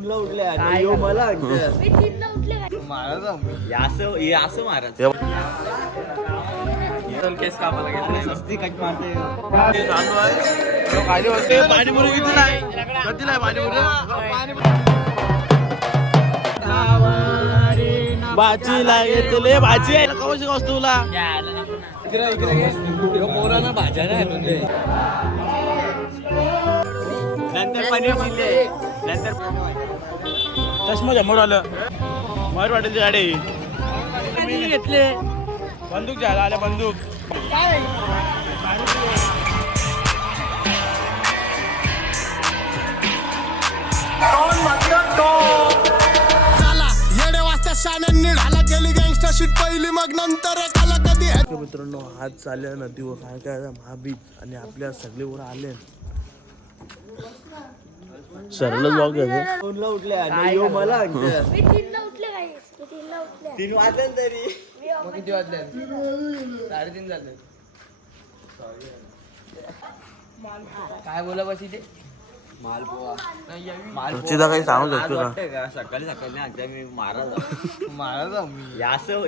दोनला उठले आणि यो मला म्हणतं. मी 3ला उठले काय? हे असं मारत केस कामाला घेतलं सस्ती कट मारते ते चालू आहे खाली बसते पाणीपुरी किती नाही कधी नाही पाणीपुरी भाजीला घेतले भाजी आहे कशी वस्तूला पोरांना भाज्या नाही म्हणजे नंतर पनीर चिल्ले नंतर चष्मा जमून आलं मयूर पाटीलची गाडी घेतले बंदूक घ्यायला आल्या बंदूक पहिली मग नंतर कधी मित्रांनो आज चालल्या नदीवर काय काय महाबीच आणि आपल्या सगळे वर आले सरळ ब्लॉग घ्यायचं दोनला उठले आणि यो मला म्हणतं. मी 3ला उठले काय? मी 3ला उठले. 3 वाजले तरी किती वाजले 3:30 झाले काय बोला बस इथे मालपोहा रचिता काही सांगू शकतो का का सकाळी सकाळी नाही आता मी मारा मी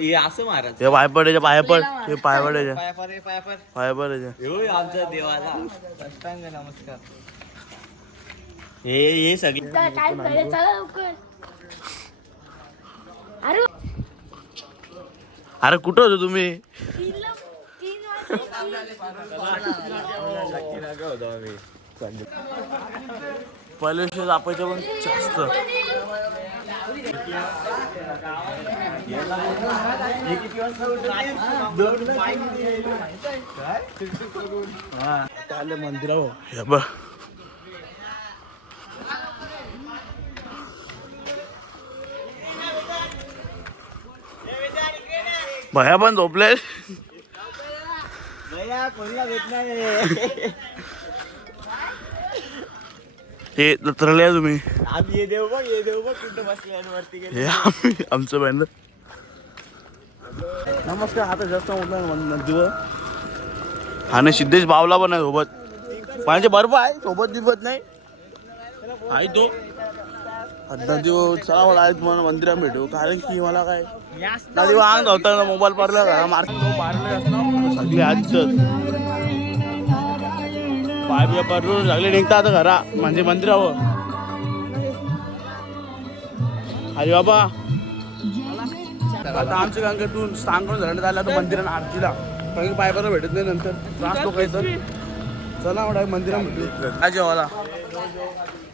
हे असं मारत ते पायपडायच्या पायपड ते पायपडायच्या पायापर पायपडायच्या यो आमच्या देवाला साष्टांग नमस्कार हे सगळे टाइम झाले चला लवकर. अरे अरे कुठं होतो तुम्ही 3 वाजले. पहिल्या दिवशी दापायचं पण जास्त आले मंदिरावर बघ भया पण झोपले कोणला भेट नाही हे दत्रले तुम्ही आम्ही ये देऊ बघ कुठं बसले वरती गेले हे आमचं बॅनर नमस्कार आता जास्त मोठा नदीवर आणि सिद्धेश बावला पण आहे सोबत पाण्याचे बर्फ आहे सोबत दिवत नाही आहे तो नदीवर चला मला आहेत मला मंदिरात भेटू कारण की मला काय नदीवर अंग धावता मोबाईल पारला घरा मारतो पारले असणार सगळे आजच पाय बिया पडून सगळे निघतात घरा म्हणजे मंदिरावर अरे बाबा आता आमच्या गंगेतून स्थान करून झालं आलं तर मंदिरात आरतीला कारण पाय बरं भेटत नाही नंतर त्रास लोक तर चला एवढा मंदिरात भेटू काय जेवायला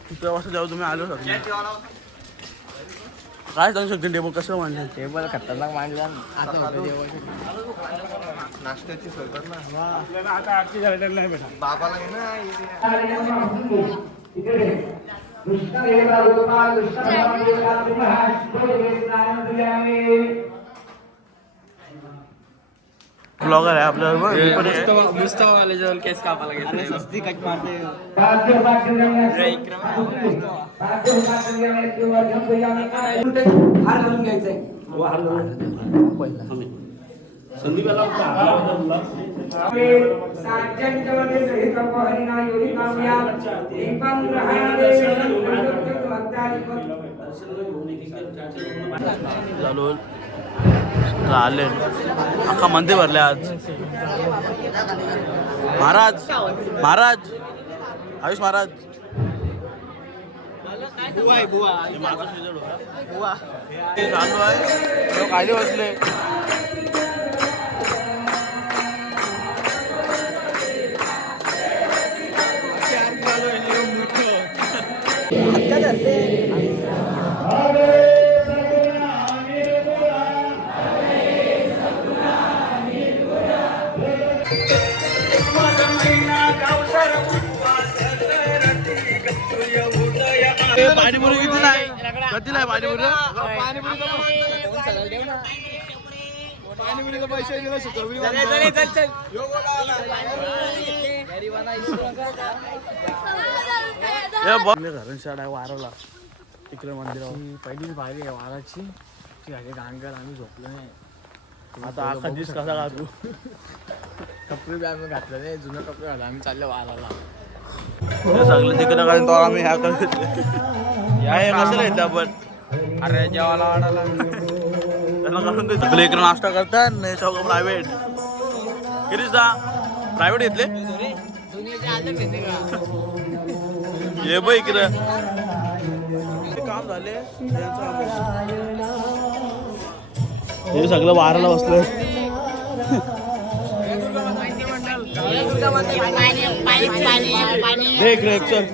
किती वाजता जेव्हा तुम्ही आलो सगळे काय सांगू शकते टेबल कसं मांडलं टेबल खतरनाक मांडला आता नाश्त्याची सोय कर ना आता आरती झाली नाही भेटा बाबाला ब्लॉगर आहे आपल्याबरोबर मुस्तफा जवळ केस कापाला घेतले सस्ती कट मारते हार घालून घ्यायचंय चालू आले अख्खा मंदिर भरले आज महाराज आयुष महाराज ते चालू आहे खाली बसले पाणीपुरी किती नाही कधी नाही पाणीपुरी पैसे दिला शिकवली घरांशाड आहे वाराला तिकडे मंदिरावर पहिलीच भारी आहे वाराची गाणगार आम्ही झोपलो नाही आता अख्खा दिवस कसा घालू कपडे बी आम्ही घातले नाही जुने कपडे घातले आम्ही चाललो वाराला सगळे तिकडे कारण तो आम्ही ह्या करत काय कशाला येतं आपण अरे जेवायला वाढायला त्यांना करून देतो. आपल्या इकडे नाश्ता करतात नाही सगळं प्रायव्हेट कितीच जा प्रायव्हेट घेतले ये बघ इकडं काम झाले हे सगळं वाराला बसलं देख रे चल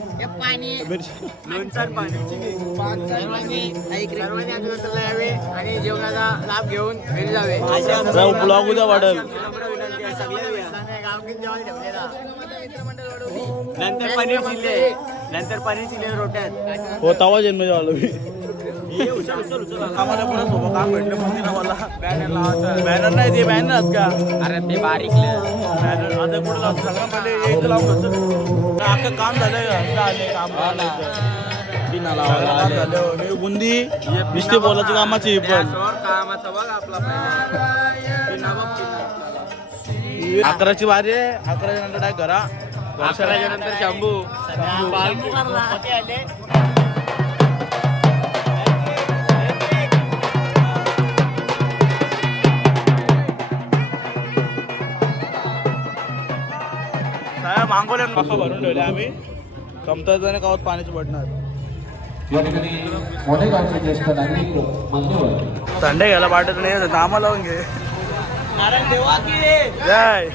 आणि जेवणाचा लाभ घेऊन घरी जावे ब्लॉग उद्या वाढल नंतर पनीर चिल्ले रोट्यात हो तवा जन्म आलो मी आम्हाला पुढे सोबत काम भेटलं पण तिला मला बॅनर नाही ते बॅनर का अरे ते बारीक बॅनर आता कुठं लावतो सगळं पहिले एक लावून अख्खं काम झालं आले काम झालं बुंदी नुसते बोलायची कामाची पण कामाचा बघ आपला 11ची बारी आहे 11च्या नंतर काय करा 11च्या नंतर शंभू मागवल्या कसं भरून ठेवले आम्ही कमतरताने कावत पाण्याची पडणार संडे घ्यायला पाठत नाही कामा लावून घे जय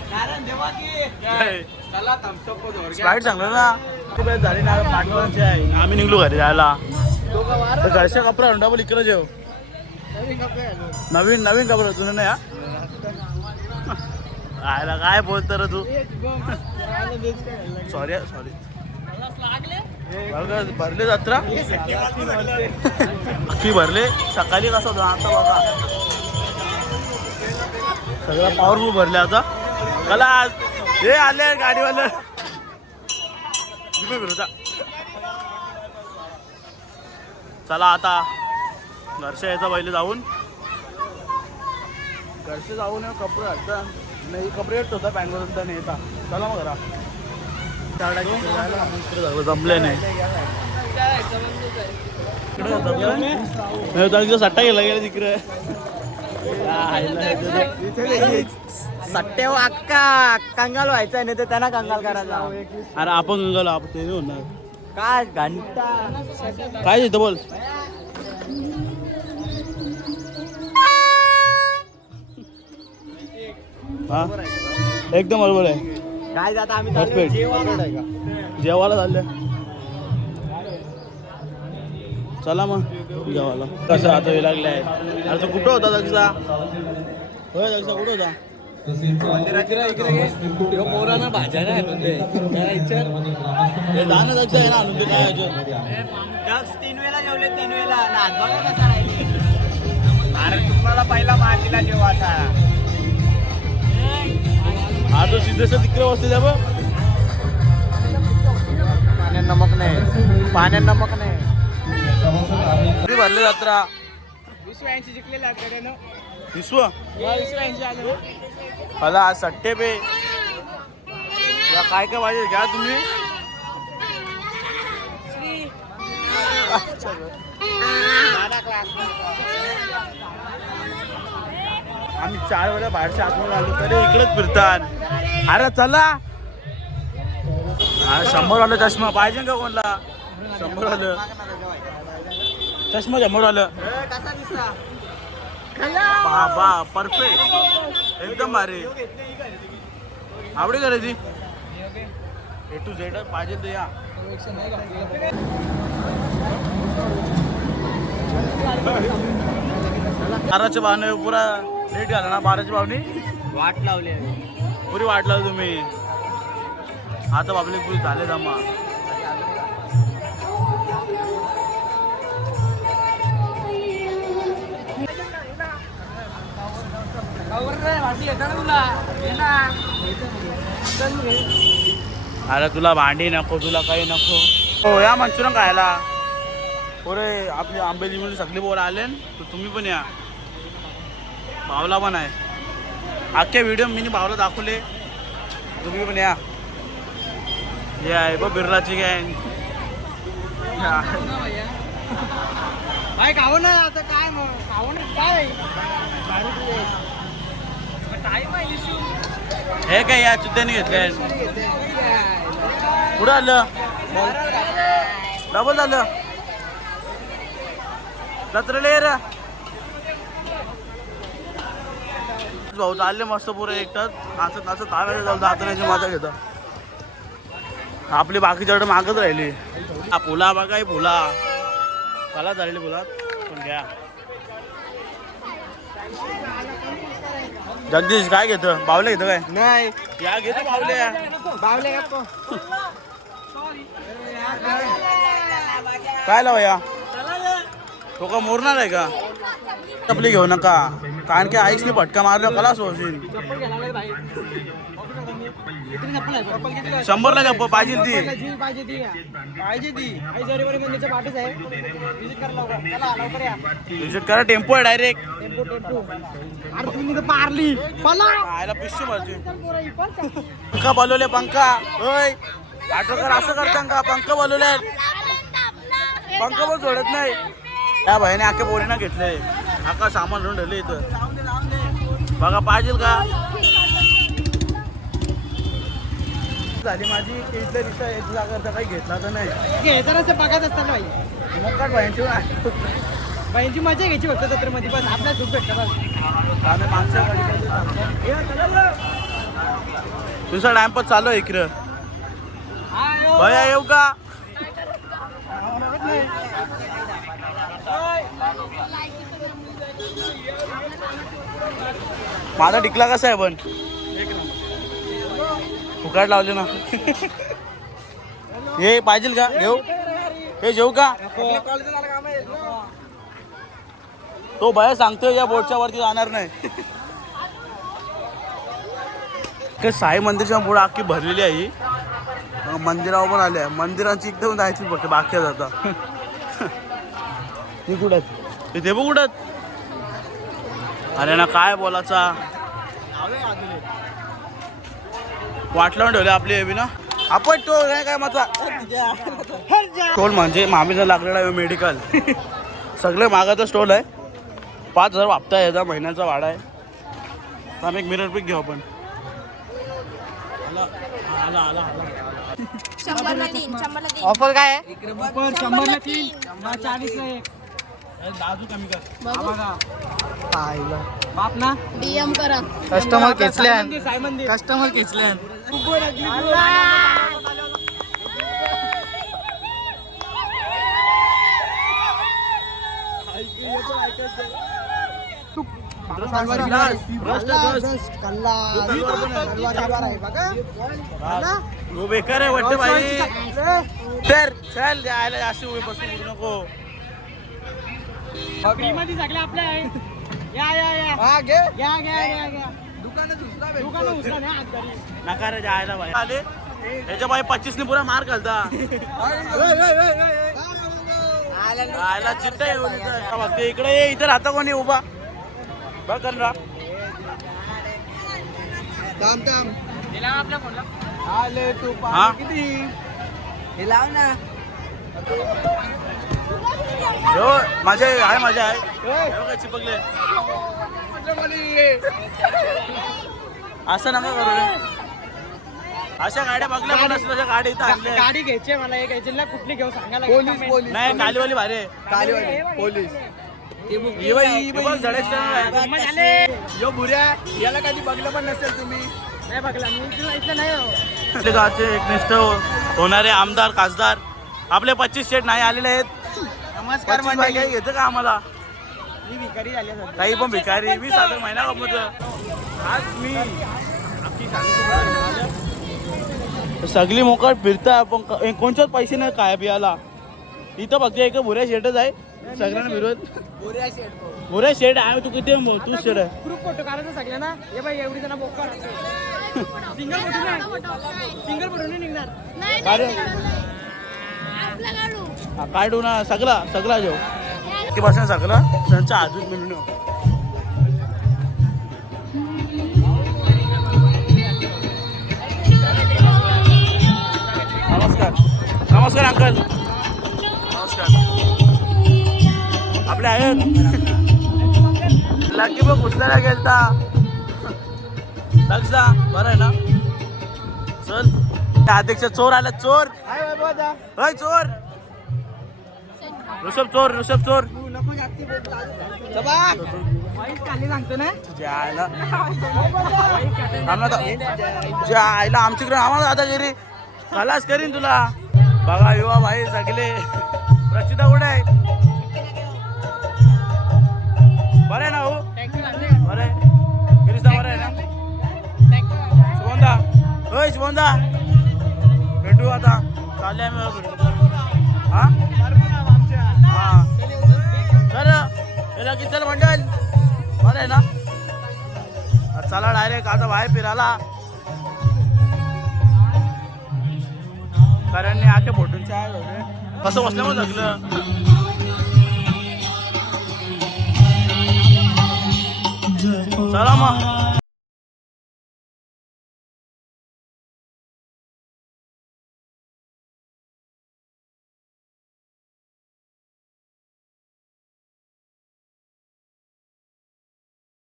स्प्राईट सांगलं ना झाली ना पाठवायची आहे आम्ही निघलो घरी जायला तर घरच्या कपडा डबल इकडे जेव नवीन नवीन कपडा तुला नाही आयला काय बोलतो रे तू सॉरी सॉरी भरले जत्रा अख्खी भरले सकाळी कसं होतं आता बघा सगळं पॉवरफुल भरले आता कला हे आले गाडीवाले चला आता घरच्या यायचा पहिले जाऊन घरचे जाऊन कपडे घालता नाही कपडे येत होता पॅन्ट नाही येता चला मग घरा जमले नाही सट्टा गेला गेला तिकडे सट्टे अक्का कंगाल व्हायचा नाही तर त्यांना कंगाल करायचा अरे आपण निघालो आपण ते होणार काय घंटा काय येतं बोल हा एकदम बरोबर आहे काय जाता आम्ही परफेक्ट जेवायला झालं चला मग जेवायला कसं आता हे लागले आहे अरे तो कुठं होता दक्षा होय दक्षा कुठं होता पोरांना भाज्या नाही दाना दक्षा आहे ना आणून ते काय 3 वेळा जेवले 3 वेळा नाच बघा कसा राहिले अरे तुम्हाला पहिला मातीला जेवायचा हा तो सिद्धेश तिकडे बसते त्या बघ पाण्यात नमक नाही पाण्यात नमक नाही भरले जत्रा 280 जिंकलेला विश्व मला आज सट्टे पे या काय काय पाहिजे घ्या तुम्ही आम्ही 4 वेळा बाहेरच्या आतमध्ये आलो तरी इकडेच फिरतात अरे चला 100 आलं चष्मा पाहिजे का कोणला 100 आलं चष्मा 100 आलं कसा दिसला बाबा परफेक्ट एकदम भारी आवडे करायची A to Z पाहिजे तर या बाराच्या भावने पुरा लेट झाला ना 12ची भावनी वाट लावली पुरी वाट लावली तुम्ही आता बाबले पुरी झाले जमा अरे तुला भांडी नको तुला काही नको हो या मंचुरियन खायला पुरे आपली आंबेली मुली सगळी पोरं आले तर तुम्ही पण या भावला पण आहे अख्ख्या व्हिडिओ मी भावला दाखवले तुम्ही पण या हे आहे बघ बिर्लाची गँग काय खाऊ ना आता काय मग खाऊ ना काय टाईम आहे इशू हे काय या चुद्याने घेतलंय पुढं आलं डबल झालं जत्रेला ये रे भाऊ चालले मस्त पुरे एकटाच नाचत नाचत ताव्याला जाऊन जातानाची मजा घेतो आपली बाकीच्या मागच राहिली हा फुला बघा ही फुला मला झालेली फुला पण घ्या जगदीश काय घेतं बावले घेतं काय नाही या घेतो बावल्या बावले का काय लावा या तो का मोरणार आहे का चपली घेऊ नका कारण की आईसने फटका मारला कला सोडशील 100ला का पाहिजे ती विजिट करा टेम्पो आहे डायरेक्ट पारली आयला पिशू माझी पंखा बोलवले पंखा होय आठवकर असं करता का पंख बोलवले पंख पण सोडत नाही त्या भाईने अख्ख्या पोरीना घेतले अख्खा सामान घेऊन ठेवले इथं बघा पाहिजे का झाली माझी इथल्या दिवसा एक जागा काही घेतला तर नाही घ्यायचं नसतं बघायचं असतं भाई मोकाट भाईंची बाईंची मजा घ्यायची फक्त जत्रेमध्ये बस आपल्या सूट भेटतं बस आम्ही मागच्या तुझा टाइमपास चालू आहे इकडं भया येऊ का माझा टिकला कसा आहे पण फुकाट लावले ना हे पाहिजे का घेऊ हे जेऊ का तो भया सांगतोय या बोटच्या वरती जाणार नाही साई मंदिरच्या पुढे अख्खी भरलेली आहे मंदिरावर पण आले मंदिरांची एकदम जायची फक्त बाकी आता ती कुठं तिथे बघ कुठं अरे ना काय बोलायचा वाट लावून ठेवले आपली बी ना आपण तो नाही काय माझा स्टॉल म्हणजे मामीचा लागलेला मेडिकल सगळे मागाचा स्टॉल आहे 5,000 वापता याचा महिन्याचा भाडा आहे तर आम्ही एक मिरर पिक घेऊ आपण ऑफर काय आहे 100ला 3 40ला 1 दाजू कमी कर बाप ना डीएम करा कस्टमर खेचले कस्टमर खेचले वो बेकार आहे वाटतं भाई तर चल जायला जास्त उभे बसून नको मध्ये सगळे आपले आहे या या या घ्या घ्या घ्या दुकान उचला नाही आज घरी नका रे जायला भाई आले त्याच्या बाई 25 ने पुरा मार घालता आयला चित्त आहे इकडे ये इथं राहता कोणी उभा बघ करा आपल्या फोनला आले तू हा किती हे लाव ना हो माझे आहे माझे आहे चिपकले असं नका करू रे अशा गाड्या बघल्या पण असं तशा गाडी इथं आणल्या गाडी घ्यायची मला एक घ्यायची ना कुठली घेऊ सांगायला पोलीस नाही कालीवाली भारी आहे कालीवाली पोलीस यो भुऱ्या याला कधी बघलं पण नसेल तुम्ही नाही बघला मी तुला इथलं नाही हो आपले गावचे एकनिष्ठ होणारे आमदार खासदार आपले 25 शेट नाही आलेले आहेत नमस्कार 25 बाई काही घेतं का आम्हाला मी भिकारी झाले काही पण भिकारी मी साधा महिना कमवतो आज मी सगळी मोकळ फिरता पण कोणच्याच पैसे नाही काय बियाला इथं फक्त एक भुऱ्या शेटच आहे सगळ्यांना विरोध भुऱ्या शेट आहे तू किती तू शेट आहे ग्रुप फोटो काढायचं सगळ्या ना हे बाई एवढी जण बोक सिंगल फोटो नाही सिंगल फोटो नाही निघणार अरे काढू ना सगळा जेव की बस सगळं त्यांच्या आजून मिळून नमस्कार नमस्कार अंकल नमस्कार आपले आहेत लकी बघ उचलायला गेलता लक्षा बरं आहे ना चल त्या अध्यक्ष चोर आला चोर होय चोर ऋषभ चोर सांगतो ना तुझ्या आईला आमच्याकडे आम्हाला दादागिरी खलास करीन तुला बघा युवा भाई सगळे रचिता कुठे आहे बरं आहे ना हो बरं आहे गिरीशा बरं आहे ना शुभंदा होय शुभंदा भेटू आता चालले आम्ही हा हा खरं याला किती मंडळ बरं आहे ना चला डायरेक्ट आता बाहेर फिरायला कारण आखे फोटोंचे आहे होते कसं बसलं मग जगलं चला मग